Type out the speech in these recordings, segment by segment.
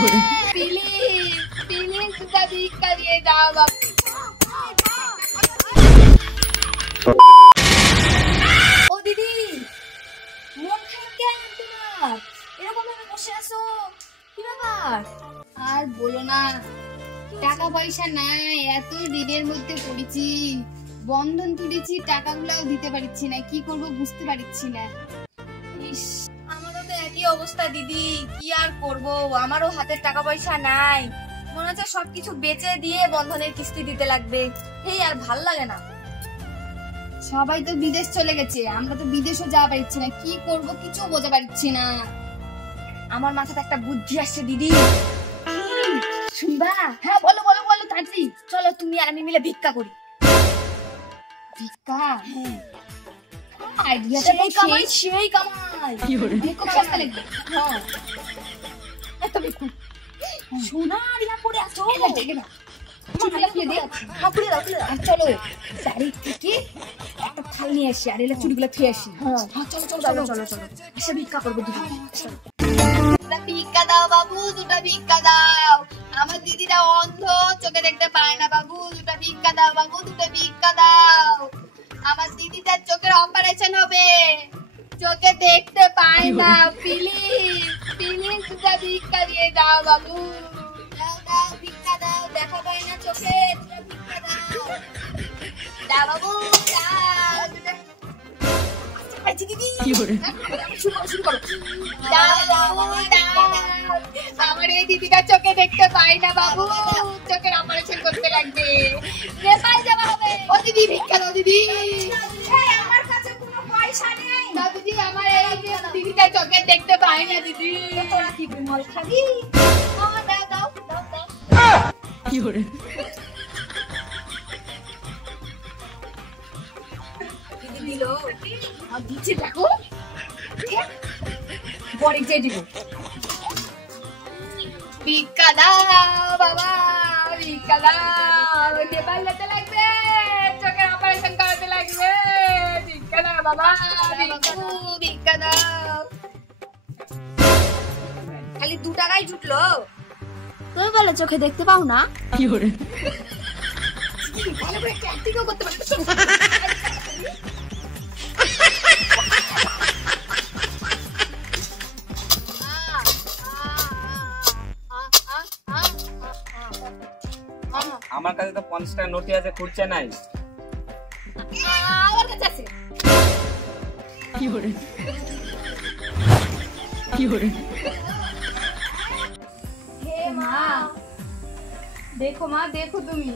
Please please দুটা ভিক্ষা দিয়ে দাও বাবু। ও দিদি, মন খারাপ কেন তোমার? এরকম ভাবে বসে আছো, কি ব্যাপার? আর বলো না, টাকা পয়সা নাই, এত ঋণের মধ্যে পড়েছি, বন্ধন তুলেছি, টাকাগুলাও দিতে পারছি না, কি করব বুঝতে পারছি না। ইস, আমারও তো একই অবস্থা দিদি, কি আর করব, আমারও হাতের টাকা পয়সা নাই, মনে হচ্ছে সবকিছু বেচে দিয়ে বন্ধনের কিস্তি দিতে লাগবে। এই আর ভাল লাগে না, সবাই তো বিদেশ চলে গেছে, আমরা তো বিদেশও যাওয়া পারছি না, কি করব কিছু বোঝা পারছি না। আমার মাথাতে একটা বুদ্ধি আসছে দিদি, শুনবা? হ্যাঁ বলো বলো বলো তাড়াতাড়ি, চলো তুমি আর আমি মিলে ভিক্ষা করি। ভিক্ষা? হ্যাঁ, আইডিয়াটা তো কামাই, সেই কামাই, খুব সস্তা লাগবে। হ্যাঁ, এত ভিক্ষা সোনা রিয়া পড়ে আছো, ঠিক না? চলো বাড়ি থেকে একটা থাল নিয়ে আসি, আর এলে চুড়িগুলো খেয়ে আসি। চলো চলো চলো চলো চলো, এসে ভিক্ষা করবো দুটো। দুটা ভিক্ষা দাও বাবু, দুটা ভিক্ষা দাও, আমার দিদিরা অন্ধ, চোখে দেখতে পায় না বাবু, দুটা ভিক্ষা দাও বাবু, দুটো ভিক্ষা দাও, আমার দিদিটার চোখের অপারেশন হবে, চোখে দেখতে পায় না, প্লিজ প্লিজ দুটা ভিক্ষা দিয়ে দাও বাবু, দাও দাও ভিক্ষা দাও, দেখা পায় না চোখে, ভিক্ষা দাও, দাও বাবু দাও, আমার এই দিদিটা চোখে দেখতে পাই না বাবু, চোখের অপারেশন করতে লাগবে, নেপাল যাওয়া হবে। ও দিদি ভিক্ষা দাও দিদি, আমার কাছে কোনো পয়সা নেই। না দিদি, আমার এই দিদিটা চোখে দেখতে পাই না দিদি। তোরা কি বিমল খাবি? দাও দাও দাও দাও। কি করে দিদি দিল? আর দিচ্ছে দেখো, বড়ি দিয়ে দিব। ভিক্ষা দাও বাবা, ভিক্ষা দাও, নেপাল যেতে লাগবে, চোখের অপারেশন করাতে লাগবে, ভিক্ষা দাও বাবা, ভিক্ষা দাও। খালি 2 টাকাই জুটলো, তুমি বলে চোখে দেখতে পাও না? কি করে ভালো করে অ্যাক্টিংও করতে পারো। আমার কাছে তো 50 টাকা নোটই আছে, খুঁজছে নাই। আমার কাছে আছে। কি করে কি করে? হে মা, দেখো মা, দেখো তুমি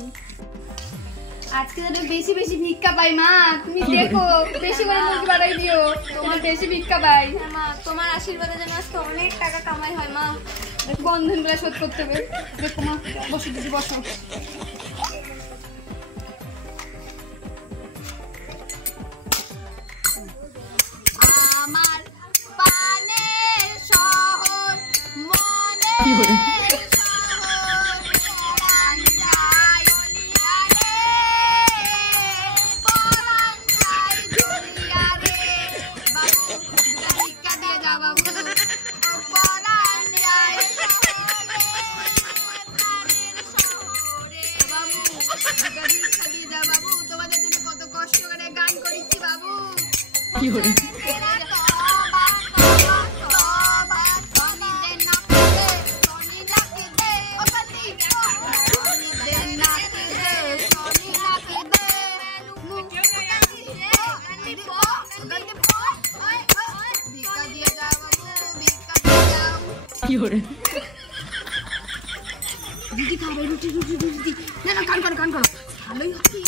আজকে যেন বেশি বেশি ভিক্ষা পাই মা, তুমি দেখো বেশি করে মুরগি বাড়াই দিও, তোমার বেশি ভিক্ষা পাই। হ্যাঁ মা, তোমার আশীর্বাদে যেন আজকে অনেক টাকা কামাই হয় মা, বন্ধন গুলা শোধ করতে হবে। দেখো মা, বসো দিদি বসো। আমার পানের শহর মনে তোমাদের জন্য কত কষ্ট করে গান করেছি বাবু। কি করে কি করে দিদি খাবে রুটি রুটি রুটি, না না কান করো কান করো, ভালোই হচ্ছে।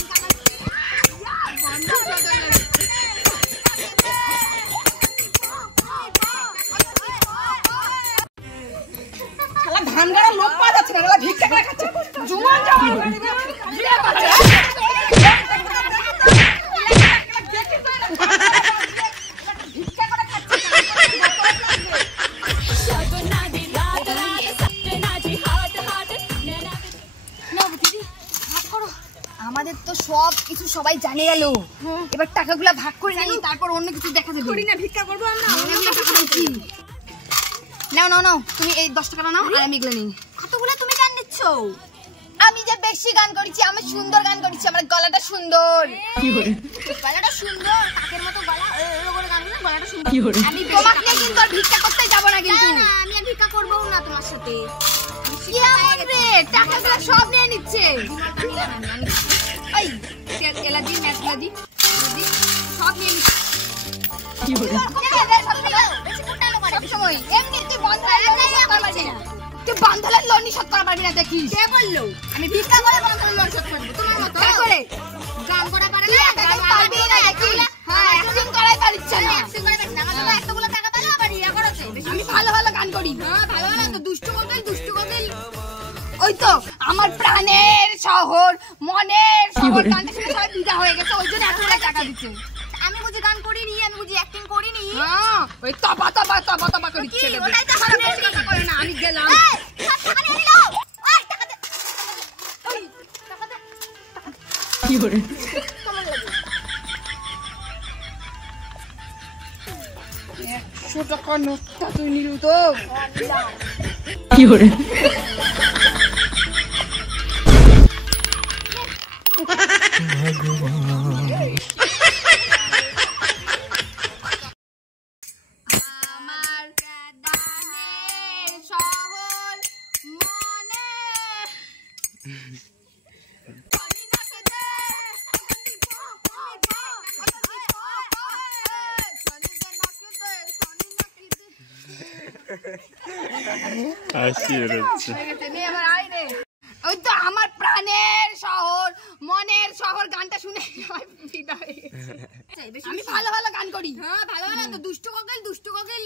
ধান গাড়া লোক পাওয়া যাচ্ছে না, ভিক্ষা করে খাচ্ছে, জুমান যাওয়ার আমাদের তো সব কিছু সবাই জানে গেল, এবার টাকাগুলা ভাগ করে নিই, তারপর অন্য কিছু দেখা যাবে। করি না, ভিক্ষা করবো আমরা। নাও নাও নাও, তুমি এই 10 টাকা নাও আর আমি এগুলো নিই। কতগুলো তুমি গান নিচ্ছ? আমি যে বেশি গান করেছি, আমি সুন্দর গান করেছি, আমার গলাটা সুন্দর। গলাটা সুন্দর, কাকের মতো গলা, এরকম করে গান করলে গলাটা সুন্দর। আমি তোমাকে কিন্তু আর ভিক্ষা করতে যাব না কিন্তু। না আমি আর ভিক্ষা করব না তোমার সাথে। কি এমন রে, টাকাগুলো সব নিয়ে নিচ্ছে। এই এলাজি মেসলাজি সব নিয়ে নিচ্ছে। কি হলো? বেশি কুটানো করে সব সময়। এমনি তুই বন্ধ করে পারবি না। তুই বান্ধলের লোন শোধ করা পারবি না দেখিস। কে বললো? আমি ভিক্ষা করে বান্ধলের লোন শোধ করব। তোমার মতো কে করে? গান করা পারে না, গান পারবি না দেখিস। হ্যাঁ, অ্যাকটিং করাই পারিস না। অ্যাকটিং করে পারিস না। আমার তো এতগুলো টাকা পেলে আবার ইয়া করতে। আমি ভালো ভালো গান করি। হ্যাঁ, ভালো ভালো তো দুষ্টু কোকিল। ওই তো আমার প্রাণের শহর, মনের শহর গানটা শুনে সবাই বিদা হয়ে গেছে। ওই জন্য এতগুলো টাকা দিচ্ছে। আমি বুঝি গান করিনি, আমি বুঝি অ্যাক্টিং করিনি। হ্যাঁ, ওই তবা করিচ্ছে। ওটাই তো ভালো কথা করে না। আমি গেলাম। টাকা নিয়ে নিলো। ওই টাকা দে। ওই টাকা দে। কি করে? কেমন লাগে? 100 টাকা নোটটা তুই নিলু তো? কি করে? ওই তো আমার প্রাণের শহর, মনের শহর গানটা শুনে আমি ভালো ভালো গান করি। হ্যাঁ, ভালো ভালো তো দুষ্টু কোকিল।